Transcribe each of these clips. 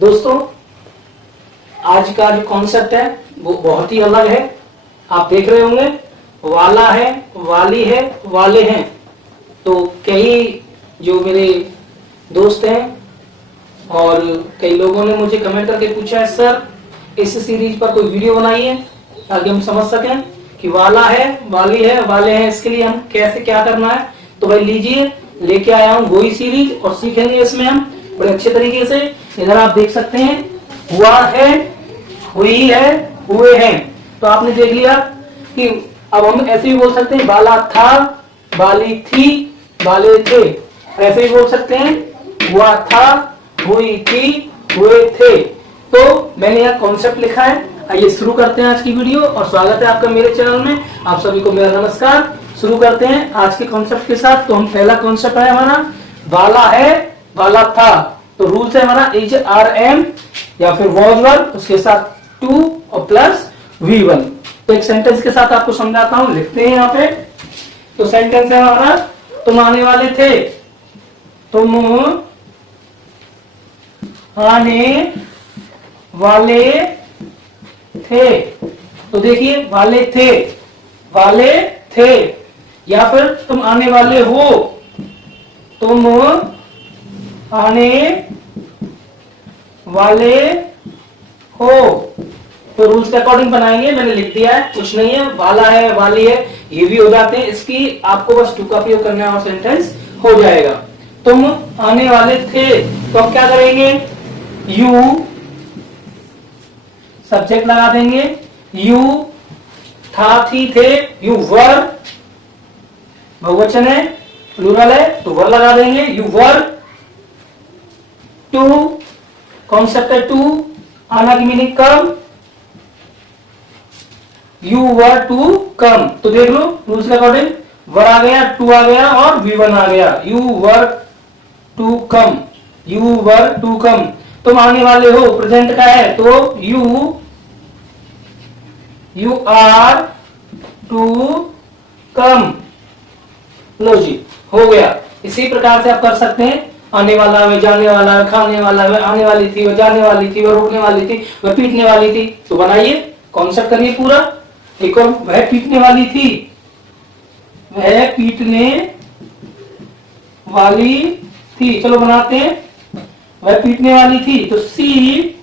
दोस्तों, आज का जो कॉन्सेप्ट है वो बहुत ही अलग है। आप देख रहे होंगे, वाला है, वाली है, वाले हैं। तो कई जो मेरे दोस्त हैं और कई लोगों ने मुझे कमेंट करके पूछा है, सर इस सीरीज पर कोई वीडियो बनाइए ताकि हम समझ सकें कि वाला है, वाली है, वाले हैं, इसके लिए हम कैसे क्या करना है। तो भाई लीजिए, लेके आया हूँ वही सीरीज और सीखेंगे इसमें हम बड़े अच्छे तरीके से। इधर आप देख सकते हैं, हुआ है, हुई है, हुए हैं। तो आपने देख लिया कि अब हम ऐसे भी बोल सकते हैं, बाला था, बाली थी, बाले थे। ऐसे भी बोल सकते हैं, हुआ था, हुई थी, हुए थे। तो मैंने यहाँ कॉन्सेप्ट लिखा है। आइए शुरू करते हैं आज की वीडियो और स्वागत है आपका मेरे चैनल में। आप सभी को मेरा नमस्कार। शुरू करते हैं आज के कॉन्सेप्ट के साथ। तो हम पहला कॉन्सेप्ट है हमारा, वाला है, वाला था। तो रूल्स है हमारा इज, आर, एम या फिर वॉज वर्ब, उसके साथ टू और प्लस V1। तो एक सेंटेंस के साथ आपको समझाता हूं, लिखते हैं यहाँ पे। तो सेंटेंस है हमारा, तुम आने वाले थे, तुम आने वाले थे। तो देखिए, वाले थे, वाले थे। या फिर तुम आने वाले हो, तुम आने वाले हो। तो रूल्स के अकॉर्डिंग बनाएंगे। मैंने लिख दिया है, कुछ नहीं है। वाला है, वाली है, ये भी हो जाते हैं। इसकी आपको बस टू का प्रयोग करना है और सेंटेंस हो जाएगा। तुम आने वाले थे, तो अब क्या करेंगे, यू सब्जेक्ट लगा देंगे। यू था, थी, थे, यू वर, बहुवचन है, प्लूरल है, तो वर लगा देंगे। यू वर टू, कॉन्सेप्ट है टू, आना की meaning come, you were to come. तो देख लो रूल्स के अकॉर्डिंग, वर आ गया, टू आ गया और V1 आ गया। You were to come, you were to come. तुम आने वाले हो, प्रेजेंट का है, तो यू आर टू कम। लो जी, हो गया। इसी प्रकार से आप कर सकते हैं, आने वाला है, जाने वाला है, खाने वाला है, आने वाली थी, वह जाने वाली थी, वह रोकने वाली थी, वह पीटने वाली थी। तो बनाइए, कॉन्सेप्ट करिए पूरा। एक और, वह पीटने वाली थी, वह पीटने वाली थी। चलो बनाते हैं, वह पीटने वाली थी। तो सी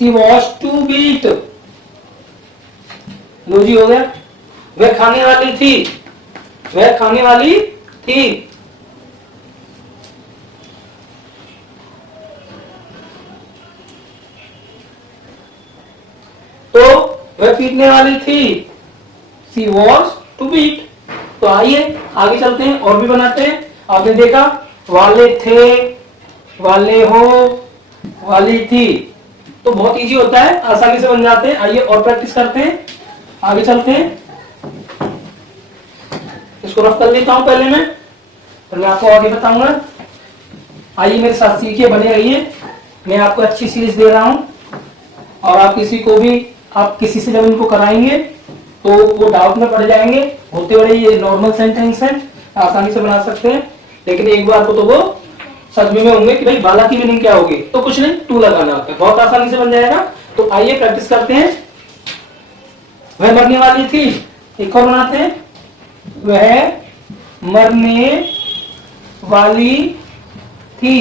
वॉज टू बीट। लो जी, हो गया। वह खाने वाली थी, वह खाने वाली थी। तो वह पीटने वाली थी, सी वॉज टू बीट। तो आइए आगे चलते हैं और भी बनाते हैं। आपने देखा, वाले थे, वाले हो, वाली थी। तो बहुत इजी होता है, आसानी से बन जाते हैं। आइए और प्रैक्टिस करते हैं, आगे चलते हैं। इसको रफ कर लेता हूं पहले मैं, फिर मैं आपको आगे बताऊंगा। आइए मेरे साथ सीखिए, बने रहिए। मैं आपको अच्छी सीरीज दे रहा हूं और आप किसी से जब इनको कराएंगे तो वो डाउट में पड़ जाएंगे। होते बड़े ये नॉर्मल सेंटेंस है, आसानी से बना सकते हैं, लेकिन एक बार को तो वो सदमे में होंगे कि भाई बाला की मीनिंग क्या होगी। तो कुछ नहीं, टू लगाना होता है, बहुत आसानी से बन जाएगा। तो आइए प्रैक्टिस करते हैं। वह मरने वाली थी, एक और बनाते हैं, वह मरने वाली थी।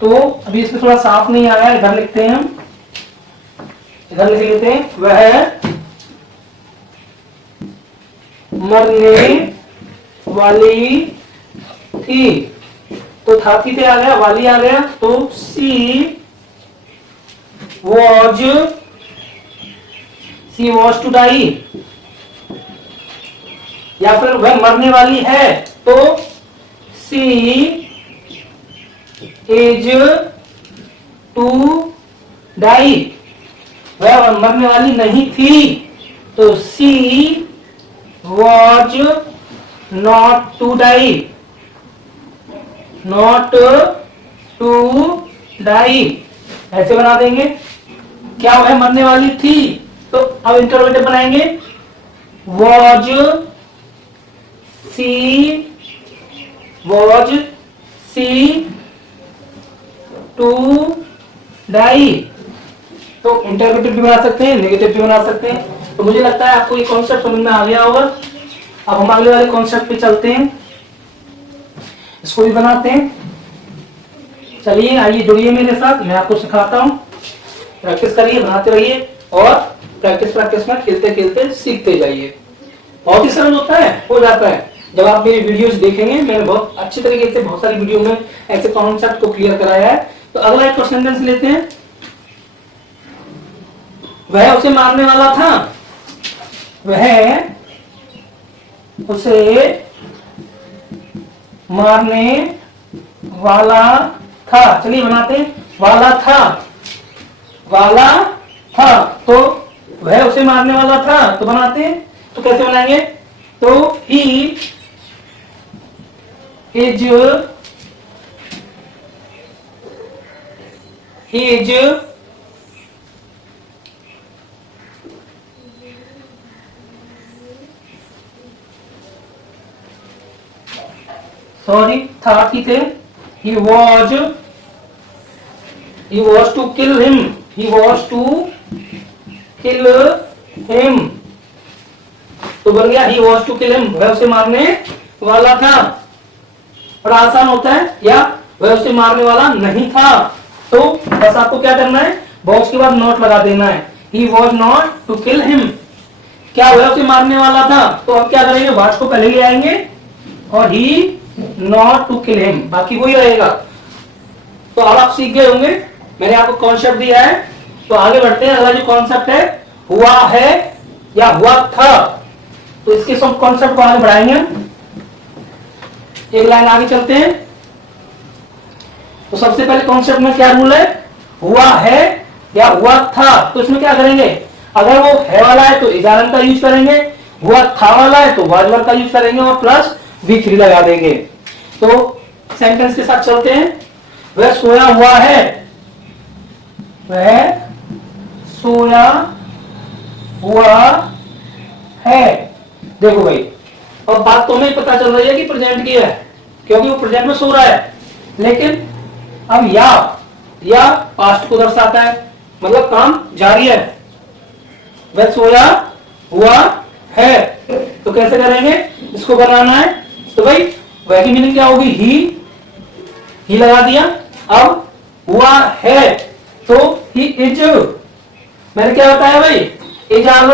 तो अभी इसमें थोड़ा साफ नहीं आया, इधर लिखते हैं हम, इधर लिख लेते हैं, वह मरने वाली थी। तो था, थी, थे आ गया, वाली आ गया। तो सी वॉज टू डाई। या फिर वह मरने वाली है, तो सी इज टू डाई। वह मरने वाली नहीं थी, तो she was not to die, not to die. ऐसे बना देंगे। क्या वह मरने वाली थी, तो अब इंटरोगेटिव बनाएंगे, was see see to die. तो इंटरोगेटिव भी बना सकते हैं, नेगेटिव भी बना सकते हैं। तो मुझे लगता है आपको ये कॉन्सेप्ट समझ में आ गया होगा। अब हम अगले वाले कॉन्सेप्ट पे चलते हैं, इसको भी बनाते हैं। चलिए आइए जुड़िए मेरे साथ, मैं आपको सिखाता हूँ। प्रैक्टिस करिए, बनाते रहिए और प्रैक्टिस प्रैक्टिस में खेलते खेलते सीखते जाइए। बहुत ही सरल होता है, हो जाता है। जब आप मेरी वीडियोस देखेंगे, मैंने बहुत अच्छी तरीके से बहुत सारी वीडियो में ऐसे कॉन्सेप्ट को क्लियर कराया है। तो अगला एक क्वेश्चन सेंटेंस लेते हैं। वह उसे मारने वाला था, वह उसे मारने वाला था। चलिए बनाते हैं, वाला था, वाला था। तो वह उसे मारने वाला था, तो बनाते हैं। तो कैसे बनाएंगे? तो ही इज सॉरी था कि थे, he was to kill him, he was to kill him। तो बन गया he was to kill him, वह उसे मारने वाला था। बड़ा आसान होता है, या वह उसे मारने वाला नहीं था। तो बस आपको क्या करना है, बॉक्स के बाद नॉट लगा देना है। he was not to kill him, क्या वह उसे मारने वाला था। तो अब क्या करेंगे, वाच को पहले ले आएंगे और he not to kill him, बाकी वही रहेगा। तो अब आप सीख गए होंगे, मैंने आपको कॉन्सेप्ट दिया है। तो आगे बढ़ते हैं। अगला जो कॉन्सेप्ट है, हुआ है या हुआ था। तो इसके सब कॉन्सेप्ट को आगे बढ़ाएंगे। एक लाइन आगे चलते हैं। तो सबसे पहले कॉन्सेप्ट में क्या रूल है, हुआ है या हुआ था। तो इसमें क्या करेंगे, अगर वो है वाला है तो इजारन का यूज करेंगे, हुआ था वाला है तो वाज वर्ब का यूज करेंगे और प्लस V3 लगा देंगे। तो सेंटेंस के साथ चलते हैं। वह सोया हुआ है, वह सोया हुआ है। देखो भाई, अब बात तो हमें पता चल रही है कि प्रेजेंट की है, क्योंकि वो प्रेजेंट में सो रहा है। लेकिन अब या पास्ट को दर्शाता है, मतलब काम जारी है। वह सोया हुआ है, तो कैसे करेंगे, इसको बनाना है। तो भाई वह की मीनिंग क्या होगी, ही लगा दिया। अब हुआ है तो ही इज, मैंने क्या बताया भाई, इज आर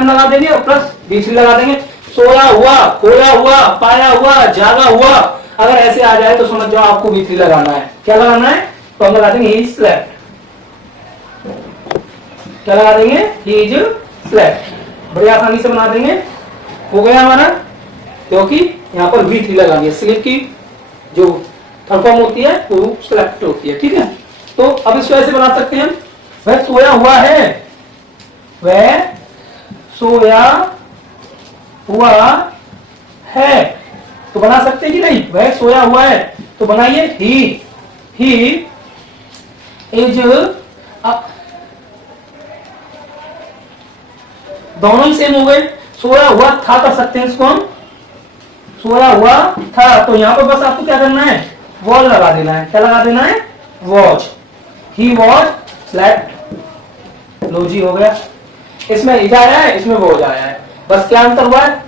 लगा देंगे और प्लस V3 लगा देंगे। सोया हुआ, खोया हुआ, पाया हुआ, जागा हुआ, अगर ऐसे आ जाए तो समझ जाओ आपको V3 लगाना है। क्या लगाना है, तो हम लगा देंगे ही स्लेप्ट। क्या लगा देंगे, ही इज स्लेप्ट। बड़ी आसानी से बना देंगे, हो गया हमारा। क्योंकि यहाँ पर V3 लगा दिया, स्लीप की जो थर्ड फॉर्म होती है वो स्लेप्ट होती है, ठीक है। तो अब इसको ऐसे बना सकते हैं, वह सोया हुआ है, वह सोया हुआ है। तो बना सकते हैं कि नहीं, वह सोया हुआ है। तो बनाइए ही इज, दोनों ही सेम हो गए। सोया हुआ था कर सकते हैं इसको हम, सोया हुआ था। तो यहां पर बस आपको क्या करना है, वॉज लगा देना है। क्या लगा देना है, वॉज। ही वॉज स्लेप्ट, लो जी हो गया। इसमें इज आया है, इसमें वॉज आया है, बस क्या अंतर हुआ है,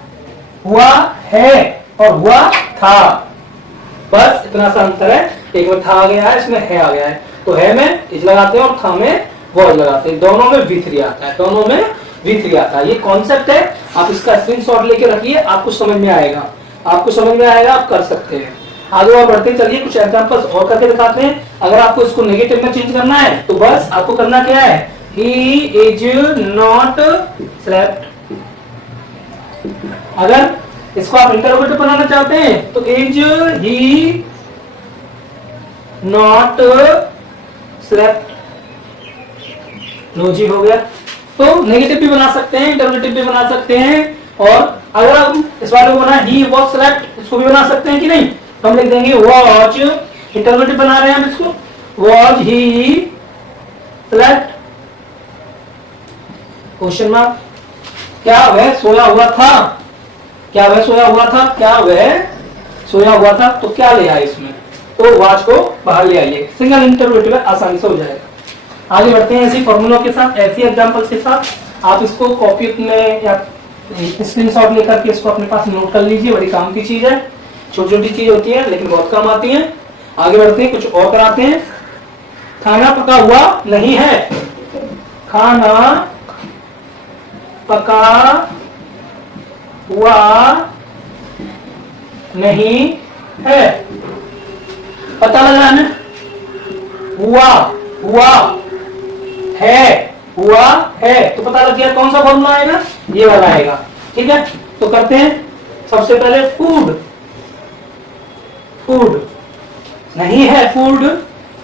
हुआ है और हुआ था, बस इतना सा अंतर है। एक में था आ गया है, इसमें है आ गया है। तो है में इज लगाते हैं और था में वॉज लगाते हैं। दोनों में V3 आता है, दोनों में V3 आता है। ये कॉन्सेप्ट है, आप इसका स्क्रीनशॉट लेके रखिए, आपको समझ में आएगा, आपको समझ में आएगा, आप कर सकते हैं। आगे और बढ़ते चलिए, कुछ एग्जांपल्स और करके दिखाते हैं। अगर आपको इसको नेगेटिव में चेंज करना है तो बस आपको करना क्या है, ही इज नॉट स्लेप्ट। अगर इसको आप इंटरोगेटिव बनाना चाहते हैं तो इज ही नॉट स्लेप्ट, लो जी हो गया। तो नेगेटिव भी बना सकते हैं, इंटरोगेटिव भी बना सकते हैं। और अगर हम इस वाले को बना ही वॉज स्लेप्ट, इसको भी बना सकते हैं कि नहीं। तो हम लिख देंगे वॉज, इंटरोगेटिव बना रहे हैं हम इसको, was he slept, question mark. क्या वह सोया हुआ था, क्या वह सोया हुआ था, क्या वह सोया हुआ था। तो क्या ले आए इसमें, तो वाज को बाहर ले आइए। सिंगल इंटरोगेटिव आसानी से हो जाएगा। आगे बढ़ते हैं ऐसी फॉर्मूलों के साथ, ऐसी एग्जांपल्स के साथ। आप इसको कॉपी में या स्क्रीनशॉट लेकर के इसको अपने पास नोट कर लीजिए, बड़ी काम की चीज है। छोटी छोटी चीज होती है लेकिन बहुत काम आती है। आगे बढ़ते हैं, कुछ और कराते हैं। खाना पका हुआ नहीं है, खाना पका हुआ नहीं है। पता लगा ना, हुआ हुआ है, हुआ है, तो पता लग गया कौन सा फॉर्मूला आएगा, ये वाला आएगा। ठीक है, तो करते हैं। सबसे पहले फूड, फूड नहीं है, food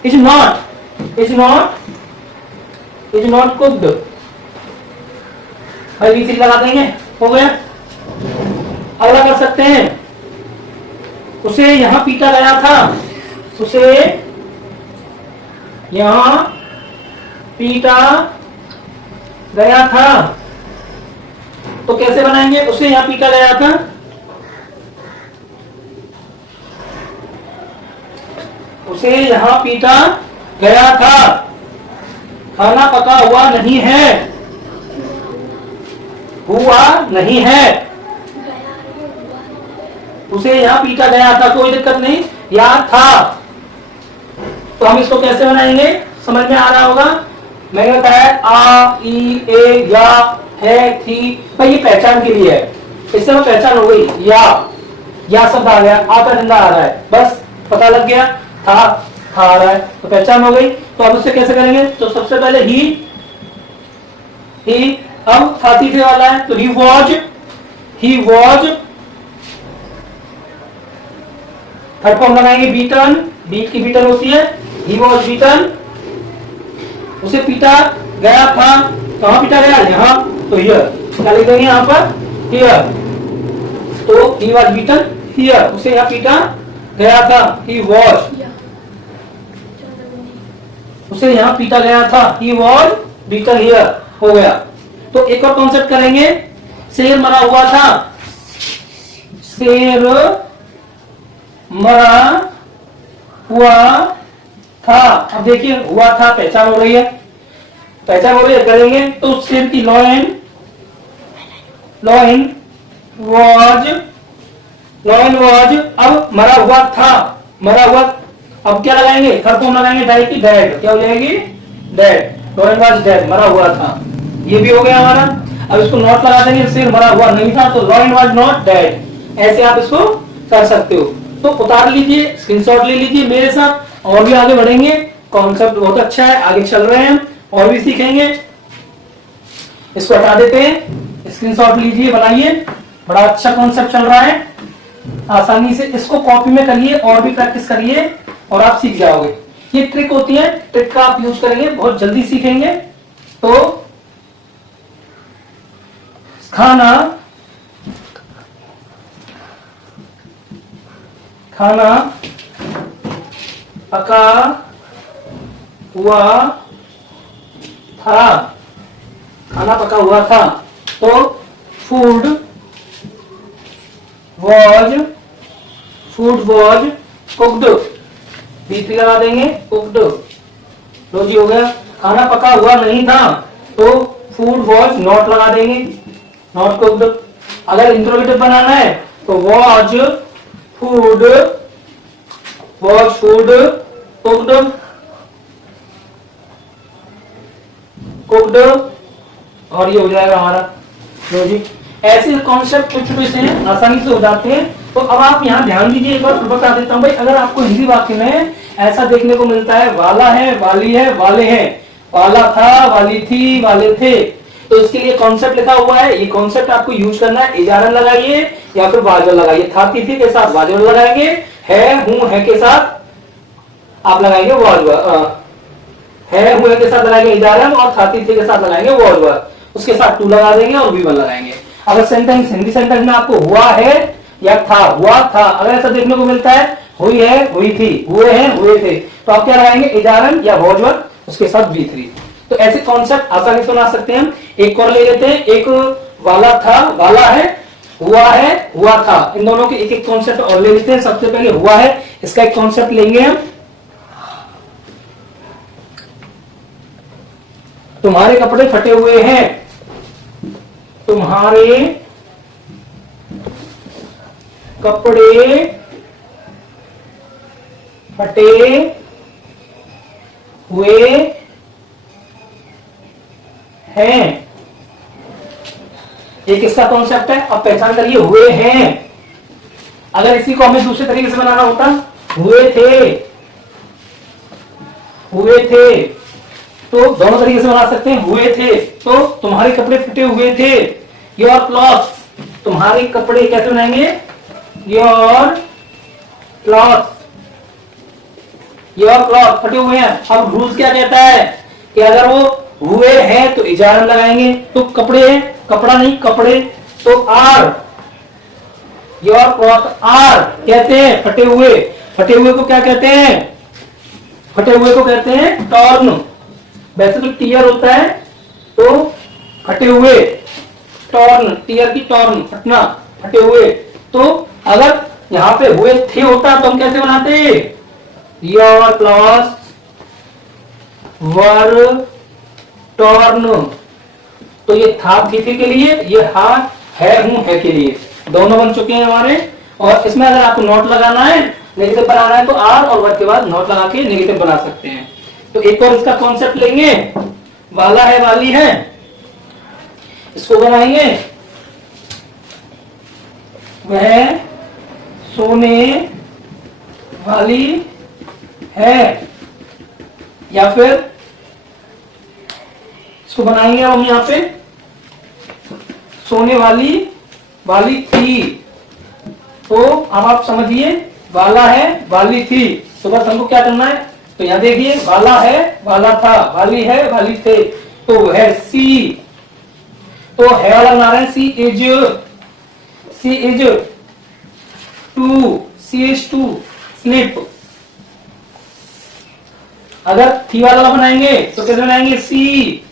is not, is not, is not cooked. भाई वी3 लगा देंगे, हो गया। अगला कर सकते हैं, उसे यहां पीटा गया था, उसे यहां पीटा गया था। तो कैसे बनाएंगे, उसे यहां पीटा गया था, उसे यहां पीटा गया था। खाना पका हुआ नहीं है, हुआ नहीं है, उसे यहां पीटा गया था, कोई दिक्कत नहीं, याद था। तो हम इसको कैसे बनाएंगे, समझ में आ रहा होगा। मैंने बताया आ, ई, ए, या, है, थी, भाई ये पहचान के लिए है। इससे वो पहचान हो गई, या शब्द आ गया, आ का डंडा आ रहा है, बस पता लग गया, था आ रहा है, तो पहचान हो गई। तो अब उससे कैसे करेंगे, तो सबसे पहले ही, अब था तीसरे वाला है, तो ही वॉज, थर्ड फॉर्म लगाएंगे बीटन, बीट की बीटन होती है, ही वॉज बीटन। उसे पीटा गया था, कहां पीटा गया, यहां, तो हियर क्या लिख देंगे यहां पर, हियर। तो ही वॉज बीटन हियर, उसे यहां पीटा गया था, ही वॉज, उसे यहां पीटा गया था, ही वॉज बीटन हियर, हो गया। तो एक और कॉन्सेप्ट करेंगे, शेर मरा हुआ था, शेर मरा हुआ था। अब देखिए हुआ था, पहचान हो रही है, पहचान हो रही है, करेंगे तो शेर की लॉइन वॉज, अब मरा हुआ था, मरा हुआ, अब क्या लगाएंगे, थर्ड फॉर्म लगाएंगे डाई की, डेड, क्या हो जाएगी, डेड, लॉइन वॉज डेड, मरा हुआ था, ये भी हो गया हमारा। अब इसको नॉट लगा देंगे, शेर मरा हुआ नहीं था, तो लॉइन वॉज नॉट डेड। ऐसे आप इसको कर सकते हो। तो उतार लीजिए, स्क्रीनशॉट ले लीजिए मेरे साथ, और भी आगे बढ़ेंगे। कॉन्सेप्ट बहुत अच्छा है, आगे चल रहे हैं और भी सीखेंगे। इसको हटा देते हैं, स्क्रीनशॉट लीजिए, बनाइए, बड़ा अच्छा कॉन्सेप्ट चल रहा है। आसानी से इसको कॉपी में करिए और भी प्रैक्टिस करिए और आप सीख जाओगे। ये ट्रिक होती है, ट्रिक का आप यूज करेंगे, बहुत जल्दी सीखेंगे। तो खाना पका हुआ था, खाना पका हुआ था, तो फूड वॉज कुक्ड, B3 लगा देंगे, कुक्ड, लो जी हो गया। खाना पका हुआ नहीं था, तो फूड वॉज नॉट लगा देंगे, नॉट कुक्ड। अगर इंट्रोगेटिव बनाना है तो वॉज फूड कुक्ड, और ये हो जाएगा हमारा, लो जी। ऐसे कॉन्सेप्ट कुछ कुछ से आसानी से हो जाते हैं। तो अब आप यहाँ ध्यान दीजिए, एक बार फिर बता देता हूँ भाई, अगर आपको हिंदी वाक्य में ऐसा देखने को मिलता है, वाला है, वाली है, वाले हैं, वाला था, वाली थी, वाले थे, तो इसके लिए कॉन्सेप्ट लिखा हुआ है। ये कॉन्सेप्ट आपको यूज करना है, इजारन लगाइए या फिर वाजल लगाइए। था थी के साथ वाजल लगाएंगे, है हूं है के साथ आप लगाएंगे वाजल, है हूं है के साथ लगाएंगे इजारन, और था थी के साथ लगाएंगे वाजल, उसके साथ टू लगा देंगे और V1 लगाएंगे। अगर सेंटेंस हिंदी सेंटेंस में आपको हुआ है या था, हुआ था, अगर ऐसा देखने को मिलता है, हुई है, हुई थी, हुए हैं, हुए थे, तो आप क्या लगाएंगे, इजारन या वाजल, उसके साथ V3। तो ऐसे कॉन्सेप्ट आसानी से बना सकते हैं हम। एक और ले लेते हैं, एक वाला था, वाला है, हुआ है, हुआ था, इन दोनों के एक एक कॉन्सेप्ट और ले लेते हैं। सबसे पहले हुआ है, इसका एक कॉन्सेप्ट लेंगे हम। तुम्हारे कपड़े फटे हुए हैं, तुम्हारे कपड़े फटे हुए हैं, एक इसका कॉन्सेप्ट है। अब पहचान करिए, हुए हैं। अगर इसी को हमें दूसरे तरीके से बनाना होता, हुए थे, हुए थे, तो दोनों तरीके से बना सकते हैं। हुए थे तो तुम्हारे कपड़े फटे हुए थे, योर क्लॉथ्स, तुम्हारे कपड़े कैसे बनाएंगे, योर क्लॉथ, योर क्लॉथ फटे हुए हैं। अब रूल्स क्या कहता है कि अगर वो हुए हैं तो इजारा लगाएंगे, तो कपड़े हैं, कपड़ा नहीं कपड़े, तो आर, योर क्लॉथ आर कहते हैं फटे हुए। फटे हुए को क्या कहते हैं, फटे हुए को कहते हैं टॉर्न। वैसे तो टीयर होता है, तो फटे हुए, टॉर्न, टीयर की टॉर्न, फटना, फटे हुए। तो अगर यहां पे हुए थे होता तो हम कैसे बनाते, योर क्लॉथ्स वर टॉर्न। तो ये था थी के लिए, ये हा है हूं है के लिए, दोनों बन चुके हैं हमारे। और इसमें अगर आपको नोट लगाना है, नेगेटिव बनाना है, तो आर और वर्ड के बाद नोट लगा के नेगेटिव बना सकते हैं। तो एक और इसका कॉन्सेप्ट लेंगे, वाला है वाली है, इसको बनाएंगे, वह सोने वाली है, या फिर इसको बनाएंगे हम यहां पे, सोने वाली वाली थी। तो अब आप समझिए, वाला है वाली थी, तो बस हमको क्या करना है, तो यहां देखिए, वाला है वाला था, वाली है वाली थे, तो है सी, तो है वाला बना रहे हैं, सी इज टू स्लीप। अगर थी वाला बनाएंगे तो कैसे बनाएंगे, सी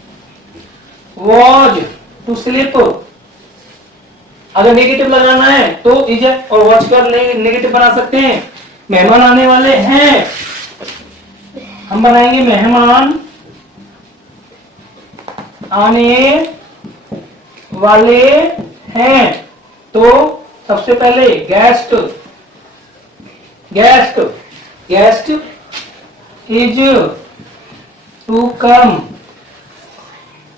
वॉज टू स्लीप। अगर नेगेटिव लगाना है तो इज और वॉच कर नेगेटिव बना सकते हैं। मेहमान आने वाले हैं, हम बनाएंगे मेहमान आने वाले हैं। तो सबसे पहले guest, guest, guest is to come.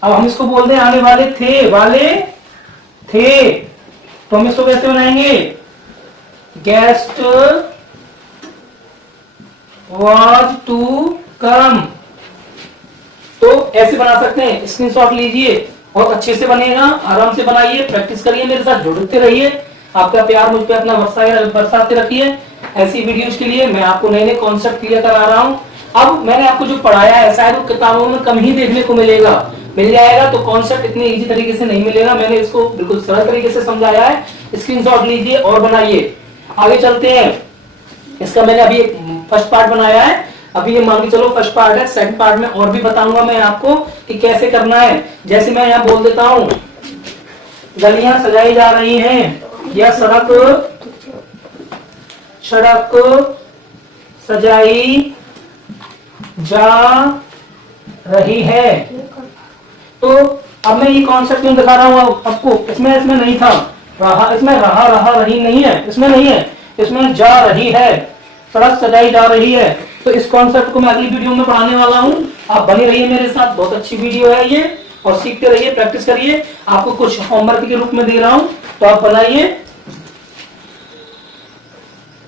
अब हम इसको बोलते हैं आने वाले थे, वाले थे, तो हम इसको कैसे बनाएंगे, गेस्ट वॉज टू कम। तो ऐसे बना सकते हैं, स्क्रीनशॉट लीजिए, बहुत अच्छे से बनेगा, आराम से बनाइए, प्रैक्टिस करिए, मेरे साथ जुड़ते रहिए। आपका प्यार मुझ पे अपना बरसाते रखिए। ऐसी वीडियोस के लिए मैं आपको नए नए कॉन्सेप्ट क्लियर करा रहा हूँ। अब मैंने आपको जो पढ़ाया है शायद वो किताबों में कम ही देखने को मिलेगा, मिल जाएगा तो कॉन्सेप्ट इतने इजी तरीके से नहीं मिलेगा। मैंने इसको बिल्कुल सरल तरीके से समझाया है, स्क्रीनशॉट लीजिए और बनाइए। आगे चलते हैं, इसका मैंने अभी एक फर्स्ट पार्ट बनाया है, अभी ये मान के चलो फर्स्ट पार्ट है। सेकंड पार्ट में और भी बताऊंगा मैं आपको कि कैसे करना है। जैसे मैं यहाँ बोल देता हूँ, गलियां सजाई जा रही हैं, या सड़क सजाई जा रही है। तो अब मैं ये कॉन्सेप्ट क्यों दिखा रहा हूँ आपको, इसमें नहीं था रहा, इसमें रहा रही नहीं है, इसमें नहीं है, इसमें जा रही है, सड़क सजाई जा रही है। तो इस कॉन्सेप्ट को मैं अगली वीडियो में पढ़ाने वाला हूँ, आप बने रहिए मेरे साथ, बहुत अच्छी वीडियो है ये, और सीखते रहिए, प्रैक्टिस करिए। आपको कुछ होमवर्क के रूप में दे रहा हूँ, तो आप बनाइए,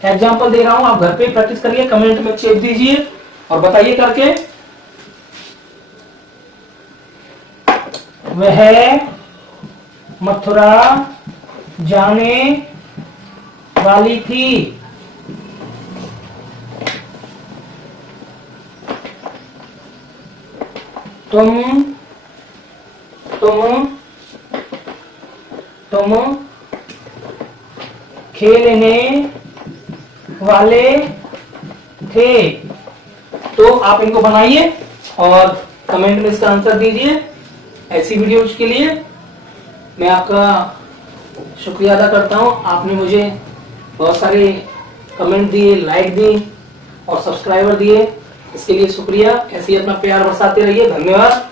एग्जाम्पल दे रहा हूँ, आप घर पे प्रैक्टिस करिए, कमेंट में चेक दीजिए और बताइए करके। वह मथुरा जाने वाली थी, तुम खेलने वाले थे। तो आप इनको बनाइए और कमेंट में इसका आंसर दीजिए। ऐसी वीडियोज के लिए मैं आपका शुक्रिया अदा करता हूँ। आपने मुझे बहुत सारे कमेंट दिए, लाइक दी और सब्सक्राइबर दिए, इसके लिए शुक्रिया। ऐसे ही अपना प्यार बरसाते रहिए। धन्यवाद।